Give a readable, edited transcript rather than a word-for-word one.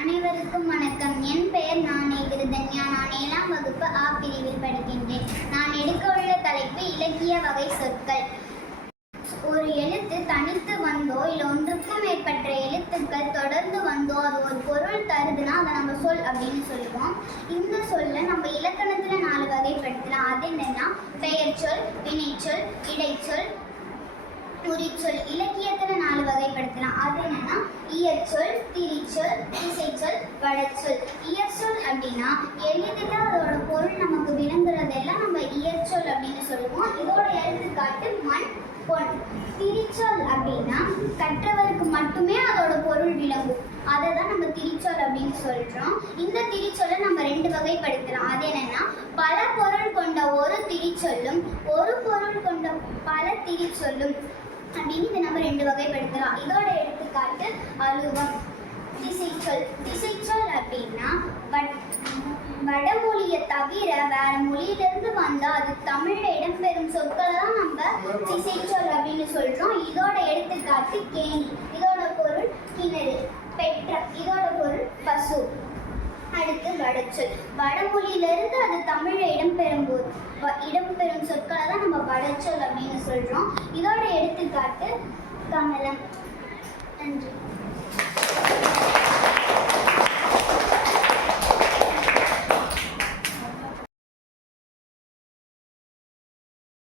அனைவருக்கும் வணக்கம். என் பெயர் நாணேகிருதன்யா. நான் 7ஆம் வகுப்பு ஆ பிரிவில் படிக்கின்றேன். நான் எடுக்க உள்ள தலைப்பு இலக்கிய வகை சொற்கள். ஒரு எழுத்து தனித்து வந்தோ இல்லை ஒன்றுக்கும் மேற்பட்ட எழுத்துக்கள் தொடர்ந்து வந்தோ அது ஒரு பொருள் தருதுன்னா அதை நம்ம சொல் அப்படின்னு சொல்லுவோம். இந்த சொல்ல நம்ம இலக்கணத்தில் 4 வகைப்படுத்தலாம். அது என்னன்னா பெயர்ச்சொல், வினைச்சொல், இடைச்சொல், உரிச்சொல். இலக்கியத்தில் 4 வகைப்படுத்தலாம். அது என்னன்னா இயற்சொல், திரிச்சொல், திசைச்சொல், வடச்சொல். இயற்சொல் அப்படின்னா எளிதில் அதோட பொருள் நமக்கு விளங்குறதெல்லாம் நம்ம இயற்சொல் அப்படின்னு சொல்லுவோம். இதோட எடுத்துக்காட்டு மண், பொன். திரிச்சொல் அப்படின்னா கற்றவருக்கு மட்டுமே அதோட பொருள் விளங்கும். அதை தான் நம்ம திரிச்சொல் அப்படின்னு சொல்றோம். இந்த திரிச்சொல்லை நம்ம 2 வகைப்படுத்தலாம். அது என்னன்னா பல பொருள் கொண்ட ஒரு திரிச்சொல்லும் ஒரு பொருள் கொண்ட பல திரிச்சொல்லும் அப்படின்னு இதை நம்ம 2 வகைப்படுத்தலாம். இதோட எடுத்துக்காட்டு அலுவம். திசைச்சொல். திசைச்சொல் அப்படின்னா வடமொழியை தவிர வேற மொழியிலிருந்து வந்தால் அது தமிழில் இடம்பெறும் சொற்களை தான் நம்ம திசைச்சொல் அப்படின்னு சொல்கிறோம். இதோட எடுத்துக்காட்டு கேணி. இதோட பொருள் கிணறு. பெற்ற. இதோட பொருள் பசு. அடுத்து வடச்சொல். வடமொழியிலிருந்து அது தமிழில் இடம்பெறும் சொற்களை தான் நம்ம வடச்சொல் அப்படின்னு சொல்கிறோம். இதோட எடுத்துக்காட்டு கமலம். நன்றி.